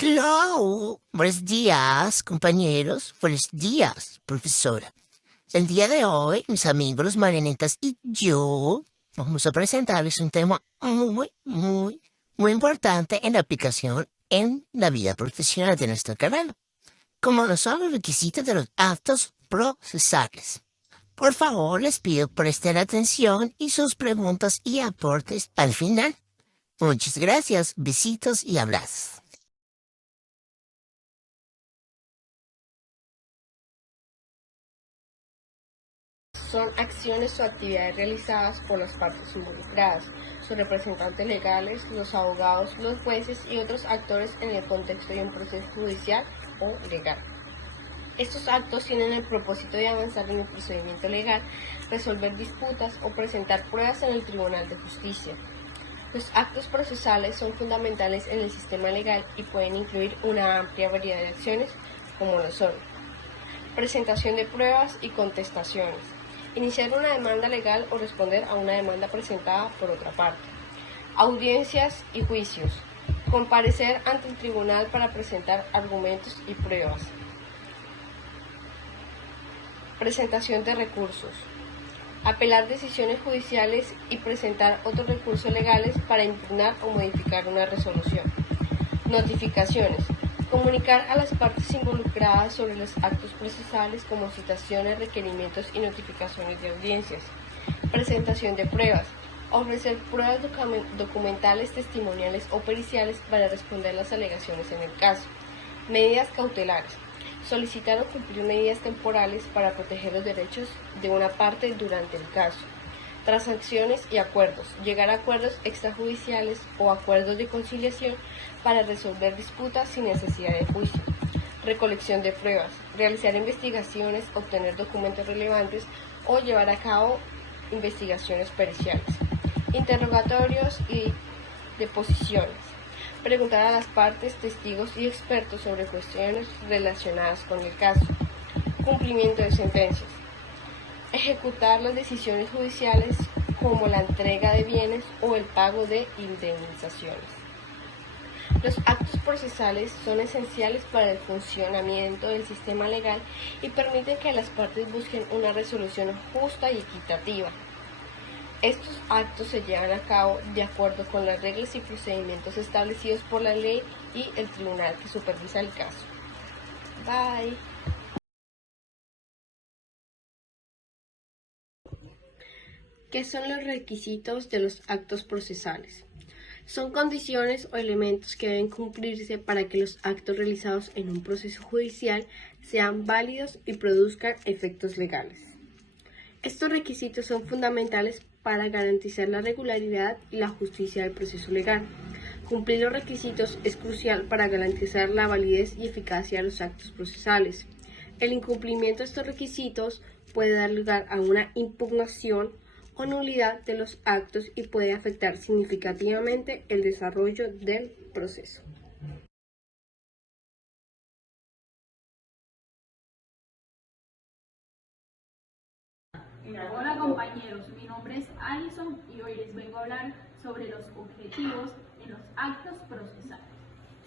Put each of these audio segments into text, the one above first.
Claro, buenos días, compañeros. Buenos días, profesora. El día de hoy, mis amigos los marionetas y yo vamos a presentarles un tema muy importante en la aplicación en la vida profesional de nuestra carrera, como lo son los requisitos de los actos procesales. Por favor, les pido presten atención y sus preguntas y aportes al final. Muchas gracias, besitos y abrazos. Son acciones o actividades realizadas por las partes involucradas, sus representantes legales, los abogados, los jueces y otros actores en el contexto de un proceso judicial o legal. Estos actos tienen el propósito de avanzar en el procedimiento legal, resolver disputas o presentar pruebas en el Tribunal de Justicia. Los actos procesales son fundamentales en el sistema legal y pueden incluir una amplia variedad de acciones, como lo son: presentación de pruebas y contestaciones, iniciar una demanda legal o responder a una demanda presentada por otra parte, audiencias y juicios, comparecer ante el tribunal para presentar argumentos y pruebas, presentación de recursos, apelar decisiones judiciales y presentar otros recursos legales para impugnar o modificar una resolución, notificaciones, comunicar a las partes involucradas sobre los actos procesales como citaciones, requerimientos y notificaciones de audiencias, presentación de pruebas, ofrecer pruebas documentales, testimoniales o periciales para responder las alegaciones en el caso, medidas cautelares, solicitar o cumplir medidas temporales para proteger los derechos de una parte durante el caso, transacciones y acuerdos, llegar a acuerdos extrajudiciales o acuerdos de conciliación para resolver disputas sin necesidad de juicio, recolección de pruebas, realizar investigaciones, obtener documentos relevantes o llevar a cabo investigaciones periciales, interrogatorios y deposiciones, preguntar a las partes, testigos y expertos sobre cuestiones relacionadas con el caso, cumplimiento de sentencias, ejecutar las decisiones judiciales como la entrega de bienes o el pago de indemnizaciones. Los actos procesales son esenciales para el funcionamiento del sistema legal y permiten que las partes busquen una resolución justa y equitativa. Estos actos se llevan a cabo de acuerdo con las reglas y procedimientos establecidos por la ley y el tribunal que supervisa el caso. Bye. ¿Qué son los requisitos de los actos procesales? Son condiciones o elementos que deben cumplirse para que los actos realizados en un proceso judicial sean válidos y produzcan efectos legales. Estos requisitos son fundamentales para garantizar la regularidad y la justicia del proceso legal. Cumplir los requisitos es crucial para garantizar la validez y eficacia de los actos procesales. El incumplimiento de estos requisitos puede dar lugar a una impugnación o nulidad de los actos y puede afectar significativamente el desarrollo del proceso. Hola compañeros, mi nombre es Alison y hoy les vengo a hablar sobre los objetivos en los actos procesales.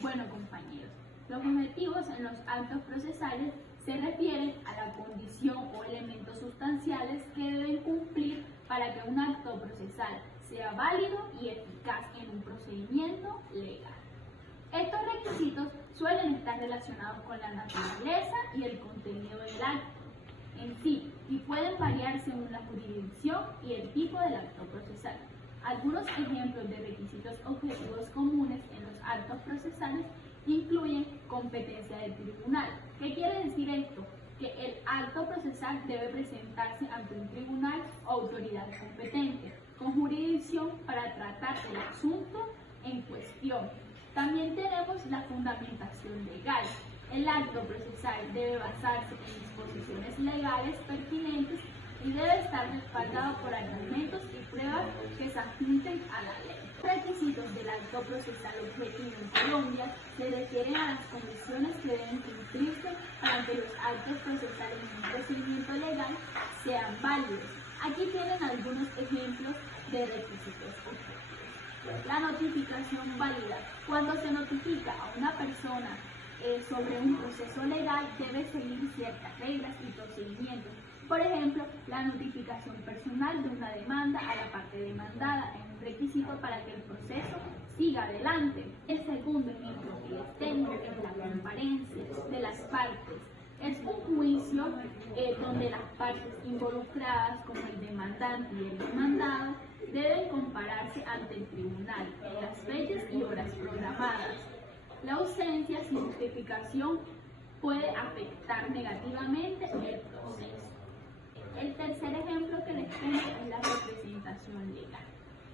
Bueno compañeros, los objetivos en los actos procesales se refieren a la condición o elementos sustanciales que deben cumplir para que un acto procesal sea válido y eficaz en un procedimiento legal. Estos requisitos suelen estar relacionados con la naturaleza y el contenido del acto en sí y pueden variar según la jurisdicción y el tipo del acto procesal. Algunos ejemplos de requisitos objetivos comunes en los actos procesales incluyen competencia del tribunal. ¿Qué quiere decir esto? Que el acto procesal debe presentarse ante un tribunal o autoridad competente con jurisdicción para tratar el asunto en cuestión. También tenemos la fundamentación legal. El acto procesal debe basarse en disposiciones legales pertinentes y debe estar respaldado por argumentos y pruebas que se adjunten a la ley. Los requisitos del acto procesal objetivo en Colombia se refieren a las condiciones que deben cumplirse para que los actos procesales en un procedimiento legal sean válidos. Aquí tienen algunos ejemplos de requisitos objetivos. La notificación válida. Cuando se notifica a una persona sobre un proceso legal, debe seguir ciertas reglas y procedimientos. Por ejemplo, la notificación personal de una demanda a la parte demandada es un requisito para que el proceso siga adelante. El segundo ejemplo que les tengo es la comparencia de las partes. Es un juicio donde las partes involucradas, como el demandante y el demandado, deben compararse ante el tribunal en las fechas y horas programadas. La ausencia sin justificación puede afectar negativamente el proceso. El tercer ejemplo que les tengo es la representación legal.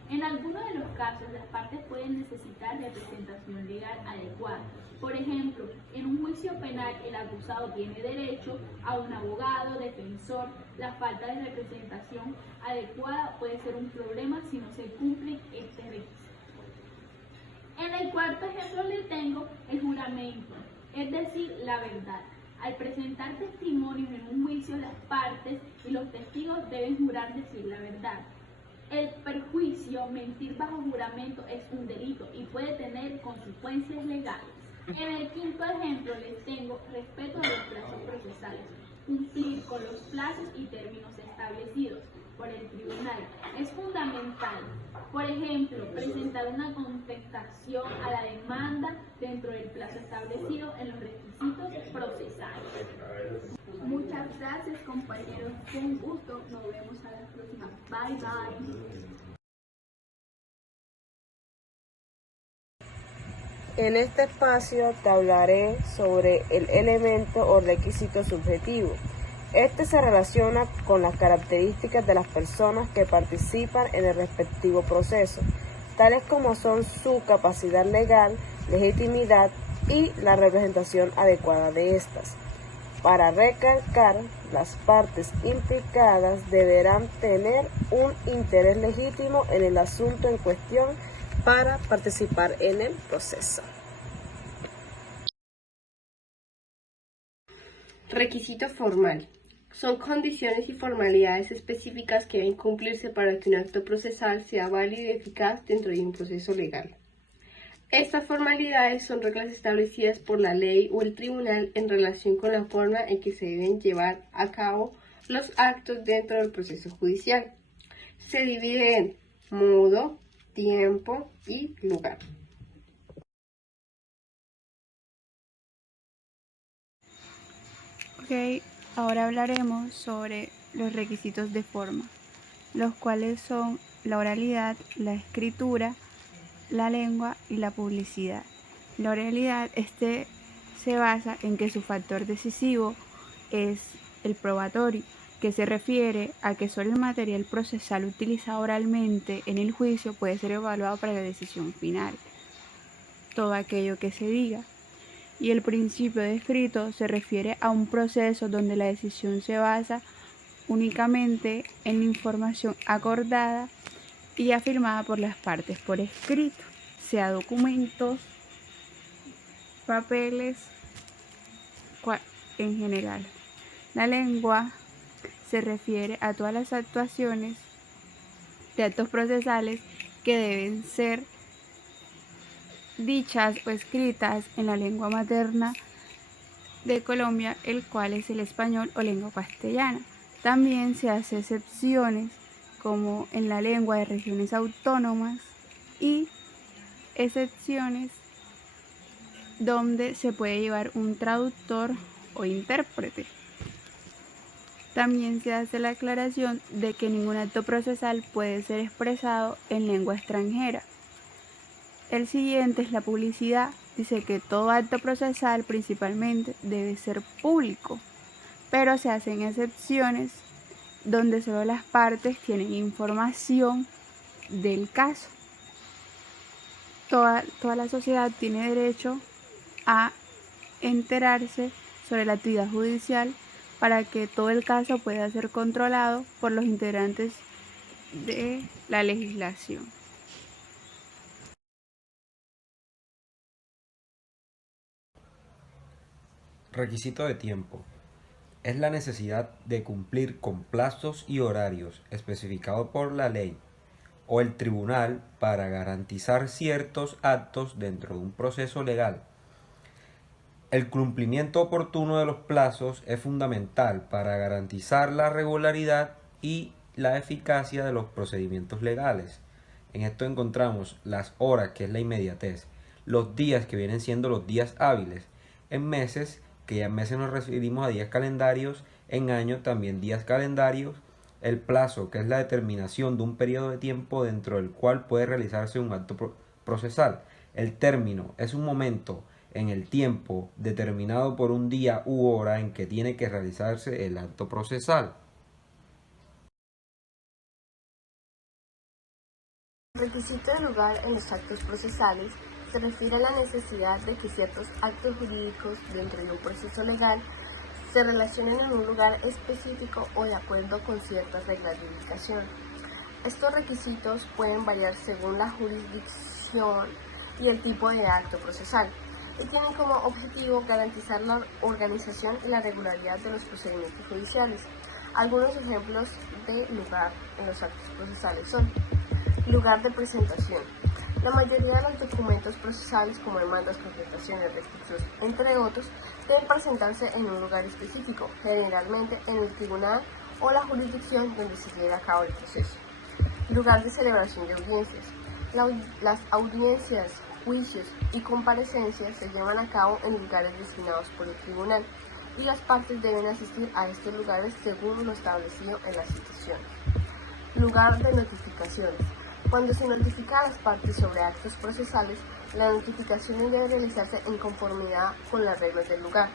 En algunos de los casos, las partes pueden necesitar representación legal adecuada. Por ejemplo, en un juicio penal, el acusado tiene derecho a un abogado, defensor. La falta de representación adecuada puede ser un problema si no se cumple este requisito. En el cuarto ejemplo le tengo el juramento, es decir, la verdad. Al presentar testimonios en un juicio, las partes y los testigos deben jurar decir la verdad. El perjuicio, mentir bajo juramento, es un delito y puede tener consecuencias legales. En el quinto ejemplo les tengo respeto a los plazos procesales, cumplir con los plazos y términos establecidos por el tribunal. Es fundamental, por ejemplo, presentar una contestación a la demanda dentro del plazo establecido en los requisitos procesales. Muchas gracias, compañeros, fue un gusto, nos vemos a la próxima. Bye bye. En este espacio te hablaré sobre el elemento o requisito subjetivo. Este se relaciona con las características de las personas que participan en el respectivo proceso, tales como son su capacidad legal, legitimidad y la representación adecuada de estas. Para recalcar, las partes implicadas deberán tener un interés legítimo en el asunto en cuestión para participar en el proceso. Requisito formal. Son condiciones y formalidades específicas que deben cumplirse para que un acto procesal sea válido y eficaz dentro de un proceso legal. Estas formalidades son reglas establecidas por la ley o el tribunal en relación con la forma en que se deben llevar a cabo los actos dentro del proceso judicial. Se divide en modo, tiempo y lugar. Ok, ahora hablaremos sobre los requisitos de forma, los cuales son la oralidad, la escritura, la lengua y la publicidad. La oralidad se basa en que su factor decisivo es el probatorio, que se refiere a que solo el material procesal utilizado oralmente en el juicio puede ser evaluado para la decisión final. Todo aquello que se diga. Y el principio de escrito se refiere a un proceso donde la decisión se basa únicamente en la información acordada y afirmada por las partes por escrito, sea documentos, papeles, en general. La lengua se refiere a todas las actuaciones de actos procesales que deben ser dichas o escritas en la lengua materna de Colombia, el cual es el español o lengua castellana. También se hace excepciones como en la lengua de regiones autónomas y excepciones donde se puede llevar un traductor o intérprete. También se hace la aclaración de que ningún acto procesal puede ser expresado en lengua extranjera. El siguiente es la publicidad. Dice que todo acto procesal principalmente debe ser público, pero se hacen excepciones donde solo las partes tienen información del caso. Toda la sociedad tiene derecho a enterarse sobre la actividad judicial para que todo el caso pueda ser controlado por los integrantes de la legislación. Requisito de tiempo. Es la necesidad de cumplir con plazos y horarios especificados por la ley o el tribunal para garantizar ciertos actos dentro de un proceso legal. El cumplimiento oportuno de los plazos es fundamental para garantizar la regularidad y la eficacia de los procedimientos legales. En esto encontramos las horas, que es la inmediatez, los días, que vienen siendo los días hábiles, en meses, que ya en meses nos referimos a días calendarios, en años también días calendarios, el plazo, que es la determinación de un periodo de tiempo dentro del cual puede realizarse un acto procesal. El término es un momento en el tiempo determinado por un día u hora en que tiene que realizarse el acto procesal. El requisito de lugar en los actos procesales se refiere a la necesidad de que ciertos actos jurídicos dentro de un proceso legal se relacionen en un lugar específico o de acuerdo con ciertas reglas de ubicación. Estos requisitos pueden variar según la jurisdicción y el tipo de acto procesal, y tienen como objetivo garantizar la organización y la regularidad de los procedimientos judiciales. Algunos ejemplos de lugar en los actos procesales son: lugar de presentación. La mayoría de los documentos procesales, como demandas, completaciones, recursos, entre otros, deben presentarse en un lugar específico, generalmente en el tribunal o la jurisdicción donde se lleve a cabo el proceso. Lugar de celebración de audiencias. Las audiencias, juicios y comparecencias se llevan a cabo en lugares designados por el tribunal, y las partes deben asistir a estos lugares según lo establecido en las citaciones. Lugar de notificaciones. Cuando se notifica a las partes sobre actos procesales, la notificación debe realizarse en conformidad con las reglas del lugar,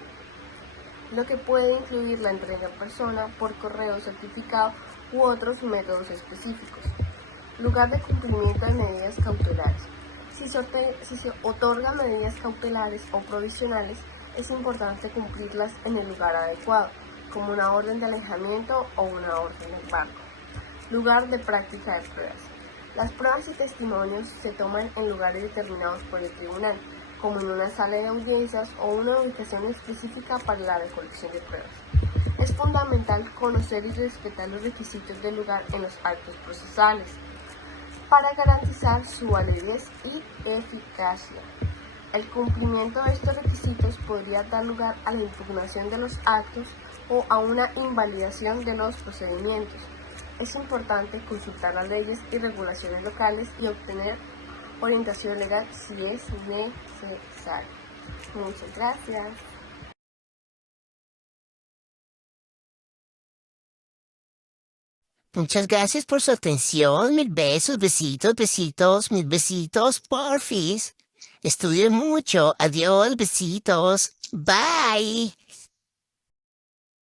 lo que puede incluir la entrega en persona, por correo certificado u otros métodos específicos. Lugar de cumplimiento de medidas cautelares. Si se otorgan medidas cautelares o provisionales, es importante cumplirlas en el lugar adecuado, como una orden de alejamiento o una orden de embargo. Lugar de práctica de pruebas. Las pruebas y testimonios se toman en lugares determinados por el tribunal, como en una sala de audiencias o una ubicación específica para la recolección de pruebas. Es fundamental conocer y respetar los requisitos del lugar en los actos procesales para garantizar su validez y eficacia. El cumplimiento de estos requisitos podría dar lugar a la impugnación de los actos o a una invalidación de los procedimientos. Es importante consultar las leyes y regulaciones locales y obtener orientación legal si es necesario. Muchas gracias. Muchas gracias por su atención. Mil besos, besitos, besitos, mil besitos, porfis. Estudien mucho. Adiós, besitos. Bye.